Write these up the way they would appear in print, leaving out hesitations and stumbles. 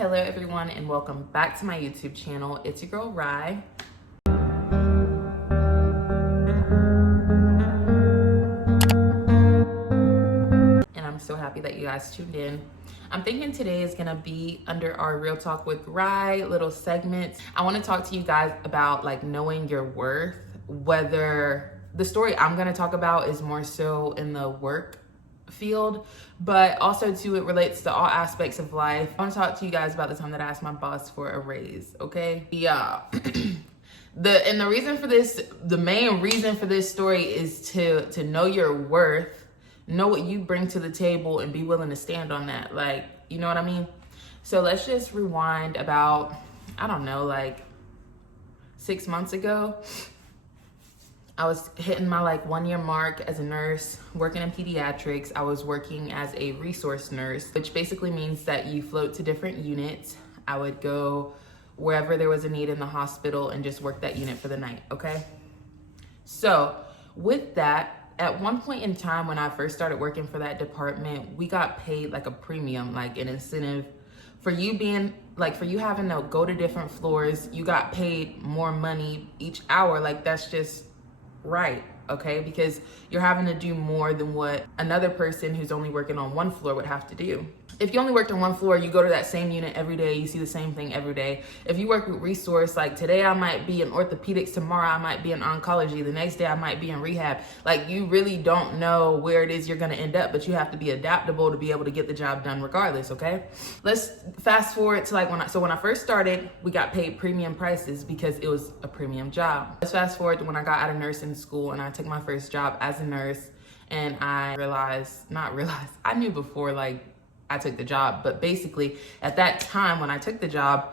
Hello everyone and welcome back to my YouTube channel. It's your girl Riii. And I'm so happy that you guys tuned in. I'm thinking today is gonna be under our Real Talk with Riii little segments. I wanna talk to you guys about like knowing your worth, whether the story I'm gonna talk about is more so in the work field, but also too it relates to all aspects of life. I want to talk to you guys about the time that I asked my boss for a raise. Okay, yeah. The reason for this, the main reason for this story is to know your worth, know what you bring to the table, and be willing to stand on that. Like, you know what I mean? So let's just rewind about, I don't know, like 6 months ago. I was hitting my like 1 year mark as a nurse working in pediatrics. I was working as a resource nurse, which basically means that you float to different units. I would go wherever there was a need in the hospital and just work that unit for the night, okay? So with that, at one point in time when I first started working for that department, we got paid like a premium, like an incentive for you being like, for you having to go to different floors. You got paid more money each hour. Like that's just right, okay? Because you're having to do more than what another person who's only working on one floor would have to do. If you only worked on one floor, you go to that same unit every day, you see the same thing every day. If you work with resource, like today I might be in orthopedics, tomorrow I might be in oncology, the next day I might be in rehab. Like you really don't know where it is you're gonna end up, but you have to be adaptable to be able to get the job done regardless, okay? Let's fast forward to like when I first started, we got paid premium prices because it was a premium job. Let's fast forward to when I got out of nursing school and I took my first job as a nurse, and I I knew before like I took the job, but basically at that time when I took the job,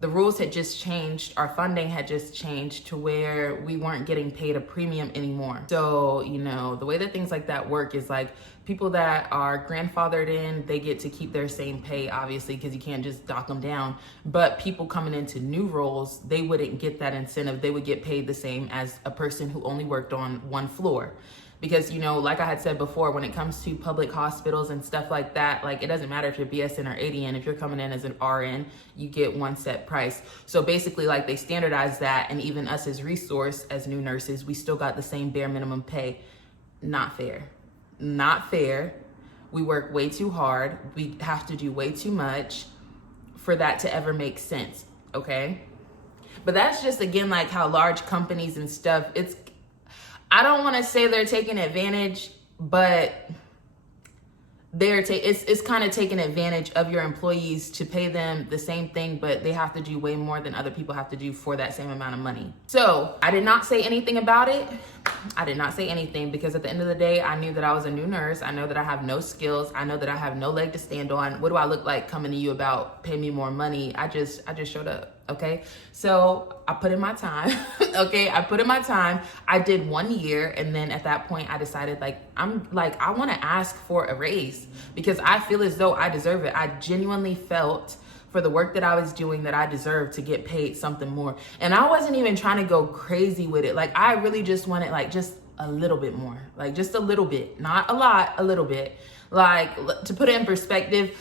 the rules had just changed. Our funding had just changed to where we weren't getting paid a premium anymore. So, you know, the way that things like that work is like people that are grandfathered in, they get to keep their same pay, obviously, because you can't just dock them down. But people coming into new roles, they wouldn't get that incentive. They would get paid the same as a person who only worked on one floor. Because, you know, like I had said before, when it comes to public hospitals and stuff like that, like it doesn't matter if you're BSN or ADN, if you're coming in as an RN, you get one set price. So basically like they standardized that, and even us as resource, as new nurses, we still got the same bare minimum pay. Not fair. Not fair. We work way too hard. We have to do way too much for that to ever make sense, okay? But that's just, again, like how large companies and stuff, I don't want to say they're taking advantage, but it's kind of taking advantage of your employees to pay them the same thing, but they have to do way more than other people have to do for that same amount of money. So I did not say anything about it. I did not say anything because at the end of the day, I knew that I was a new nurse. I know that I have no skills. I know that I have no leg to stand on. What do I look like coming to you about pay me more money? I just showed up. Okay, so I put in my time. Okay, I put in my time. I did 1 year, and then at that point I decided like I want to ask for a raise because I feel as though I deserve it. I genuinely felt for the work that I was doing that I deserved to get paid something more. And I wasn't even trying to go crazy with it. Like I really just wanted like just a little bit more, like just a little bit, not a lot, a little bit. Like to put it in perspective,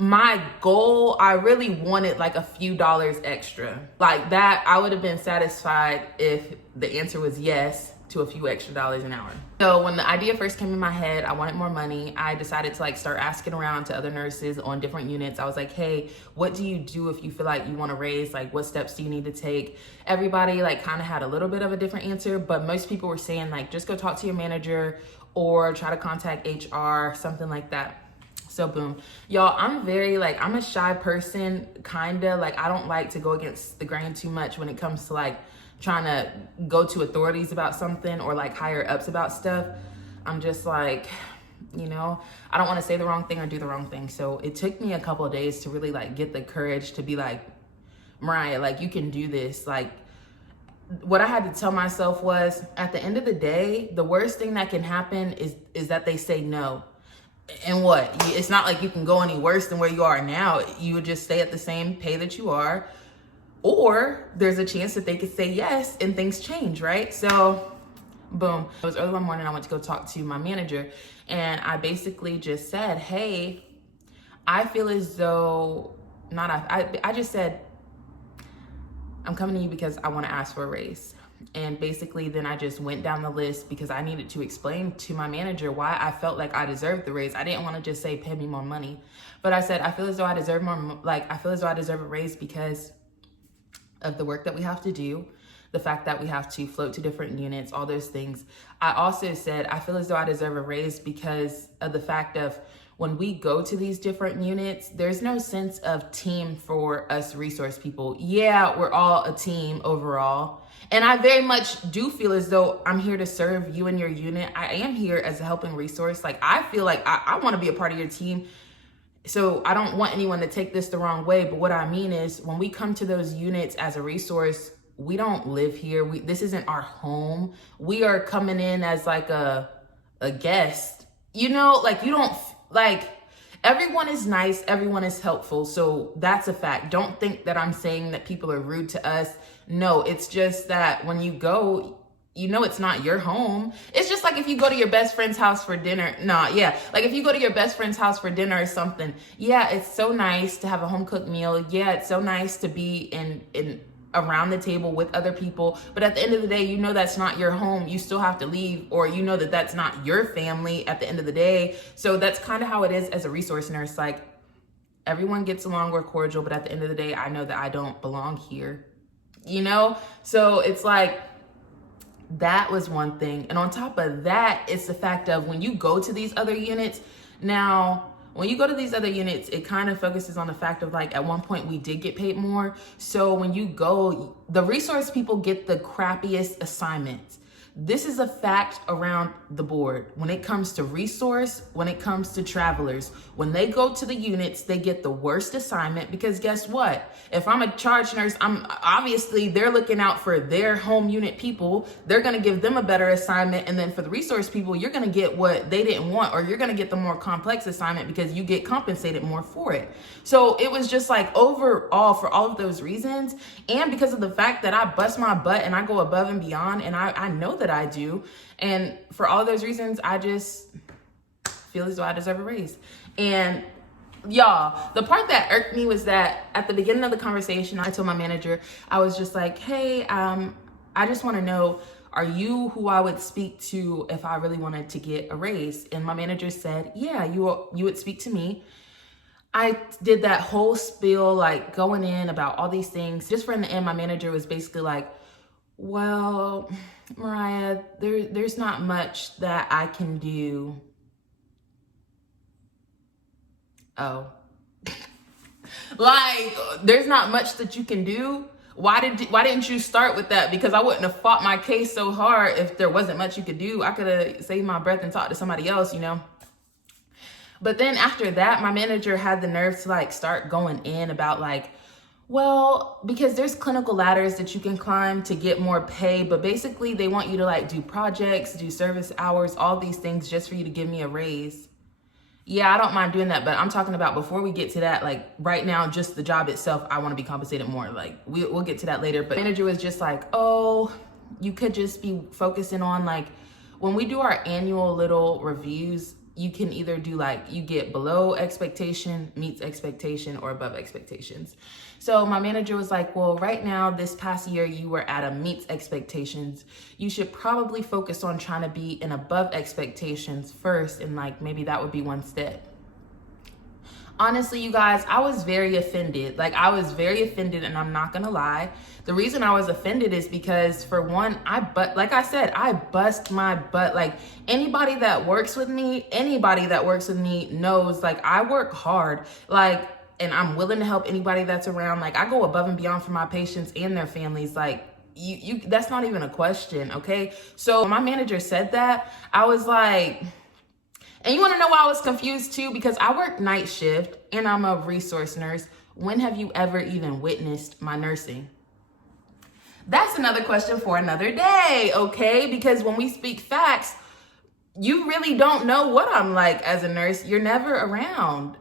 my goal, I really wanted like a few dollars extra. Like that, I would have been satisfied if the answer was yes to a few extra dollars an hour. So when the idea first came in my head, I wanted more money. I decided to like start asking around to other nurses on different units. I was like, hey, what do you do if you feel like you want to raise? Like what steps do you need to take? Everybody like kind of had a little bit of a different answer, but most people were saying like, just go talk to your manager or try to contact HR, something like that. So boom, y'all, I'm a shy person, kinda. Like I don't like to go against the grain too much when it comes to like trying to go to authorities about something or like higher ups about stuff. I'm just like, you know, I don't want to say the wrong thing or do the wrong thing. So it took me a couple of days to really like get the courage to be like, Mariah, like you can do this. Like what I had to tell myself was, at the end of the day, the worst thing that can happen is that they say no. And what? It's not like you can go any worse than where you are now. You would just stay at the same pay that you are. Or there's a chance that they could say yes and things change, right? So, boom. It was early one morning. I went to go talk to my manager. And I basically just said, hey, I feel as though I just said, I'm coming to you because I want to ask for a raise. And basically then I just went down the list because I needed to explain to my manager why I felt like I deserved the raise. I didn't want to just say, pay me more money. But I said, I feel as though I deserve more, I feel as though I deserve a raise because of the work that we have to do, the fact that we have to float to different units, all those things. I also said, I feel as though I deserve a raise because of the fact of when we go to these different units, there's no sense of team for us resource people. Yeah, we're all a team overall. And I very much do feel as though I'm here to serve you and your unit. I am here as a helping resource. Like, I feel like I want to be a part of your team. So I don't want anyone to take this the wrong way. But what I mean is when we come to those units as a resource, we don't live here. This isn't our home. We are coming in as like a guest, you know, like you don't like, everyone is nice. Everyone is helpful. So that's a fact. Don't think that I'm saying that people are rude to us. No, it's just that when you go, you know, it's not your home. It's just like if you go to your best friend's house for dinner. Like if you go to your best friend's house for dinner or something. Yeah, it's so nice to have a home cooked meal. Yeah, it's so nice to be in around the table with other people. But at the end of the day, you know, that's not your home. You still have to leave, or you know that that's not your family at the end of the day. So that's kind of how it is as a resource nurse. Like everyone gets along, we're cordial, but at the end of the day, I know that I don't belong here, you know? So it's like, that was one thing. And on top of that, it's the fact of when you go to these other units, now, when you go to these other units, it kind of focuses on the fact of like, at one point we did get paid more. So when you go, the resource people get the crappiest assignments. This is a fact around the board. When it comes to resource, when it comes to travelers, when they go to the units, they get the worst assignment because guess what? If I'm a charge nurse, they're looking out for their home unit people. They're going to give them a better assignment. And then for the resource people, you're going to get what they didn't want, or you're going to get the more complex assignment because you get compensated more for it. So it was just like overall for all of those reasons. And because of the fact that I bust my butt and I go above and beyond, and I know that I do. And for all those reasons, I just feel as though I deserve a raise. And y'all, the part that irked me was that at the beginning of the conversation, I told my manager, I was just like, hey, I just want to know, are you who I would speak to if I really wanted to get a raise? And my manager said, yeah, you would speak to me. I did that whole spiel, like going in about all these things. Just for in the end, my manager was basically like, well, Mariah, there's not much that I can do. Oh. Like, there's not much that you can do? Why didn't you start with that? Because I wouldn't have fought my case so hard if there wasn't much you could do. I could have saved my breath and talked to somebody else, you know? But then after that, my manager had the nerve to like start going in about like, well, because there's clinical ladders that you can climb to get more pay, but basically they want you to like do projects, do service hours, all these things just for you to give me a raise. Yeah, I don't mind doing that, but I'm talking about before we get to that, like right now, just the job itself, I want to be compensated more. Like we'll get to that later, but manager was just like, oh, you could just be focusing on like, when we do our annual little reviews, you can either do like, you get below expectation, meets expectation, or above expectations. So my manager was like, well, right now, this past year, you were at a meets expectations. You should probably focus on trying to be in above expectations first. And like, maybe that would be one step. Honestly, you guys, I was very offended. Like, I was very offended, and I'm not gonna lie. The reason I was offended is because, for one, like I said, I bust my butt. Like, anybody that works with me knows, like, I work hard. Like, and I'm willing to help anybody that's around. Like, I go above and beyond for my patients and their families. Like, you that's not even a question, okay? So when my manager said that, I was like, and you want to know why I was confused too? Because I work night shift and I'm a resource nurse. When have you ever even witnessed my nursing? That's another question for another day, okay? Because when we speak facts, you really don't know what I'm like as a nurse. You're never around.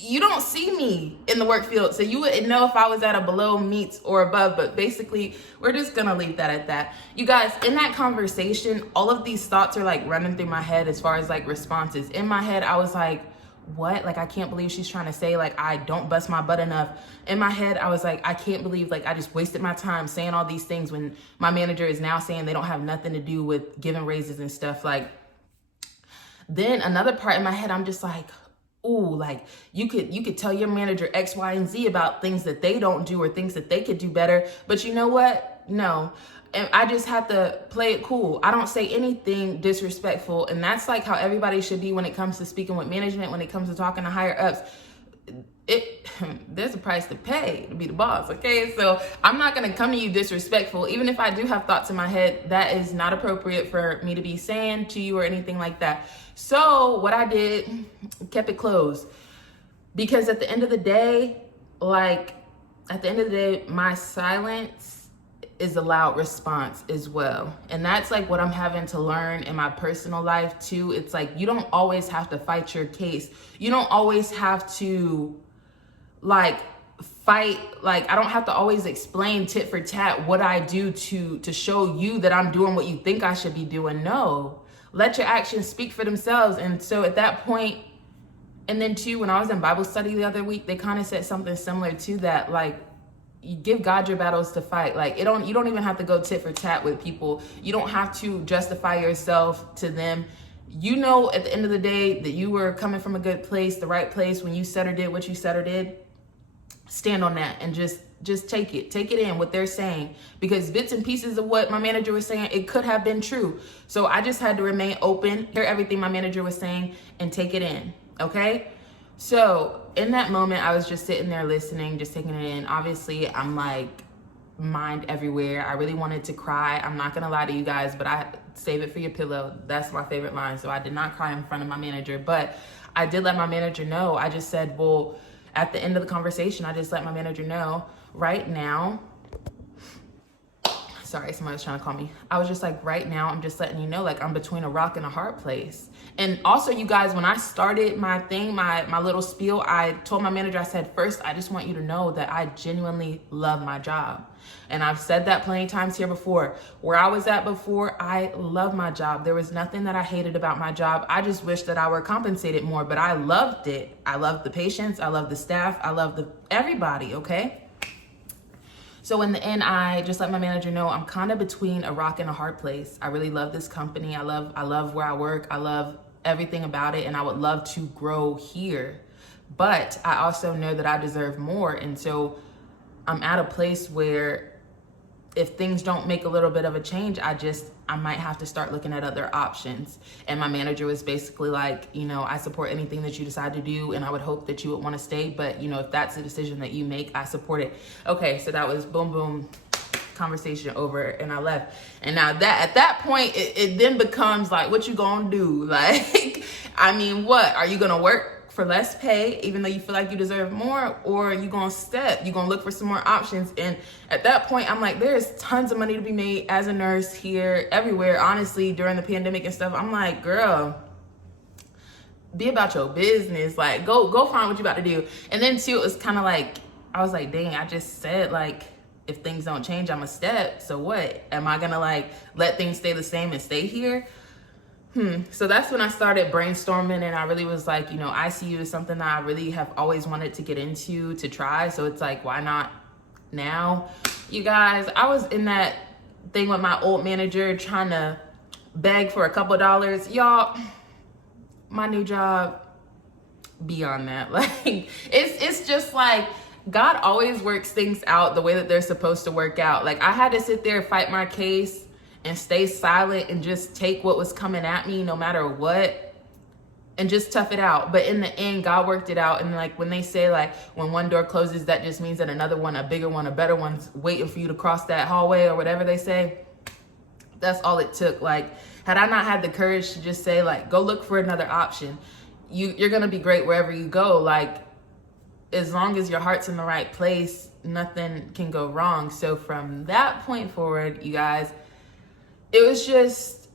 You don't see me in the work field, so you wouldn't know if I was at a below, meets, or above. But basically, we're just gonna leave that at that. You guys, in that conversation, all of these thoughts are like running through my head as far as like responses. In my head, I was like, what? Like, I can't believe she's trying to say, like, I don't bust my butt enough. In my head, I was like, I can't believe, like, I just wasted my time saying all these things when my manager is now saying they don't have nothing to do with giving raises and stuff. Like, then another part in my head, I'm just like, ooh, like, you could tell your manager X, Y, and Z about things that they don't do or things that they could do better. But you know what? No. And I just have to play it cool. I don't say anything disrespectful. And that's like how everybody should be when it comes to speaking with management, when it comes to talking to higher ups. There's a price to pay to be the boss, okay? So I'm not gonna come to you disrespectful. Even if I do have thoughts in my head, that is not appropriate for me to be saying to you or anything like that. So what I did, kept it closed. Because at the end of the day, my silence is a loud response as well. And that's like what I'm having to learn in my personal life too. It's like, you don't always have to fight your case. You don't always have to fight. Like, I don't have to always explain tit for tat what I do to show you that I'm doing what you think I should be doing. No, let your actions speak for themselves. And so at that point, and then too, when I was in Bible study the other week, they kind of said something similar to that. Like, you give God your battles to fight. Like, you don't even have to go tit for tat with people. You don't have to justify yourself to them. You know, at the end of the day, that you were coming from a good place, the right place, when you said or did what you said or did. Stand on that and just take it in, what they're saying, because bits and pieces of what my manager was saying, it could have been true. So I just had to remain open, hear everything my manager was saying, and take it in. Okay. So in that moment, I was just sitting there listening, just taking it in. Obviously, I'm like, mind everywhere. I really wanted to cry. I'm not gonna lie to you guys, but I save it for your pillow. That's my favorite line. So I did not cry in front of my manager, but I did let my manager know. I just said, well, at the end of the conversation, I just let my manager know right now. Sorry, somebody was trying to call me. I was just like, right now, I'm just letting you know, like, I'm between a rock and a hard place. And also, you guys, when I started my thing, my little spiel, I told my manager, I said, first, I just want you to know that I genuinely love my job. And I've said that plenty of times here before. Where I was at before, I love my job. There was nothing that I hated about my job. I just wish that I were compensated more, but I loved it. I loved the patients. I loved the staff. I loved everybody, okay? So in the end, I just let my manager know I'm kind of between a rock and a hard place. I really love this company. I love where I work. I love everything about it, and I would love to grow here. But I also know that I deserve more. And so I'm at a place where if things don't make a little bit of a change, I might have to start looking at other options. And my manager was basically like, you know, I support anything that you decide to do, and I would hope that you would want to stay. But, you know, if that's the decision that you make, I support it. Okay, so that was boom, boom, conversation over, and I left. And now that at that point, it then becomes like, what you gonna do? Like, I mean, what? Are you gonna work for less pay, even though you feel like you deserve more, or you gonna look for some more options? And at that point, I'm like, there's tons of money to be made as a nurse here, everywhere. Honestly, during the pandemic and stuff, I'm like, girl, be about your business. Like, go find what you about to do. And then too, it was kind of like, I was like, dang, I just said, like, if things don't change, I'm a step. So what? Am I gonna like let things stay the same and stay here? So that's when I started brainstorming, and I really was like, you know, ICU is something that I really have always wanted to get into, to try. So it's like, why not now? You guys, I was in that thing with my old manager trying to beg for a couple of dollars. Y'all, my new job, beyond that. Like, it's just like, God always works things out the way that they're supposed to work out. Like, I had to sit there, fight my case, and stay silent and just take what was coming at me no matter what, and just tough it out. But in the end, God worked it out. And like when they say, like, when one door closes, that just means that another one, a bigger one, a better one's waiting for you to cross that hallway, or whatever they say. That's all it took. Like, had I not had the courage to just say, like, go look for another option, you're gonna be great wherever you go. Like, as long as your heart's in the right place, nothing can go wrong. So from that point forward, you guys, it was just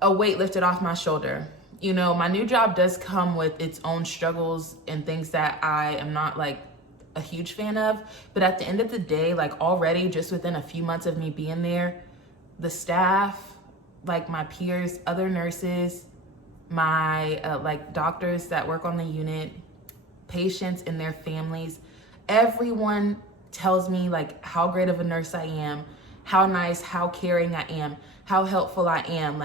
a weight lifted off my shoulder. You know, my new job does come with its own struggles and things that I am not like a huge fan of. But at the end of the day, like, already just within a few months of me being there, the staff, like my peers, other nurses, my like doctors that work on the unit, patients and their families, everyone tells me like how great of a nurse I am, how nice, how caring I am, how helpful I am.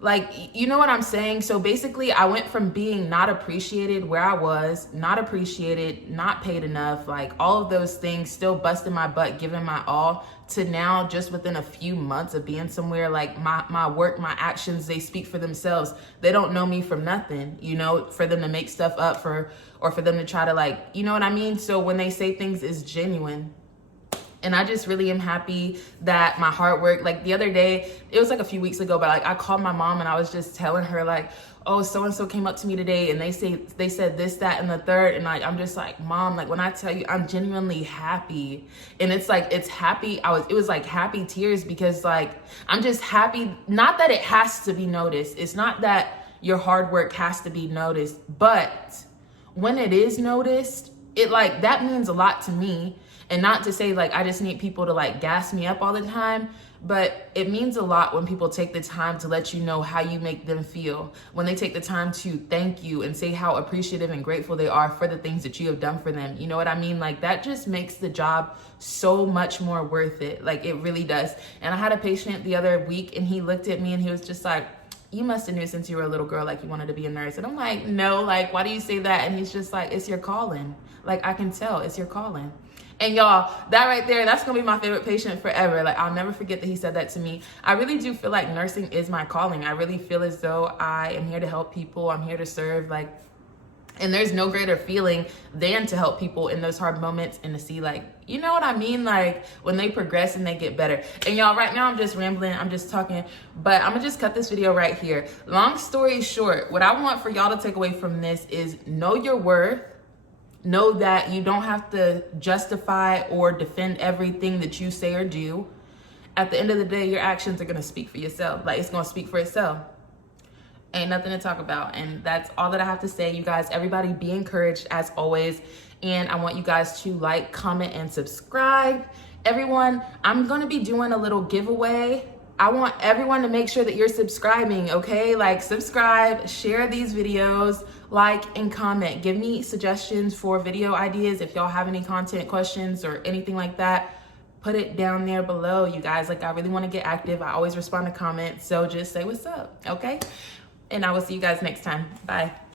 Like, you know what I'm saying? So basically I went from being not appreciated where I was, not appreciated, not paid enough, like all of those things, still busting my butt, giving my all, to now just within a few months of being somewhere, like my work, my actions, they speak for themselves. They don't know me from nothing, you know, for them to make stuff up or for them to try to, like, you know what I mean? So when they say things, is genuine. And I just really am happy that my hard work, like the other day, it was like a few weeks ago, but like I called my mom and I was just telling her like, oh, so-and-so came up to me today and they said this, that, and the third. And like, I'm just like, Mom, like when I tell you, I'm genuinely happy. And it's like, it's happy. It was like happy tears, because like, I'm just happy. Not that it has to be noticed. It's not that your hard work has to be noticed, but when it is noticed, it like, that means a lot to me. And not to say like I just need people to like gas me up all the time, but it means a lot when people take the time to let you know how you make them feel, when they take the time to thank you and say how appreciative and grateful they are for the things that you have done for them. You know what I mean? Like that just makes the job so much more worth it. Like it really does. And I had a patient the other week and he looked at me and he was just like, you must have knew since you were a little girl like you wanted to be a nurse. And I'm like, no, like why do you say that? And he's just like, it's your calling. Like I can tell it's your calling. And y'all, that right there, that's gonna be my favorite patient forever. Like I'll never forget that he said that to me. I really do feel like nursing is my calling. I really feel as though I am here to help people. I'm here to serve, like, and there's no greater feeling than to help people in those hard moments and to see, like, you know what I mean? Like when they progress and they get better. And y'all, right now I'm just rambling, I'm just talking, but I'm gonna just cut this video right here. Long story short, what I want for y'all to take away from this is know your worth. Know that you don't have to justify or defend everything that you say or do. At the end of the day, your actions are gonna speak for yourself. Like it's gonna speak for itself. Ain't nothing to talk about. And that's all that I have to say. You guys, everybody be encouraged as always. And I want you guys to like, comment, and subscribe. Everyone, I'm gonna be doing a little giveaway. I want everyone to make sure that you're subscribing, okay? Like subscribe, share these videos, like and comment. Give me suggestions for video ideas. If y'all have any content questions or anything like that, put it down there below, you guys. Like I really want to get active. I always respond to comments. So just say what's up, okay? And I will see you guys next time. Bye.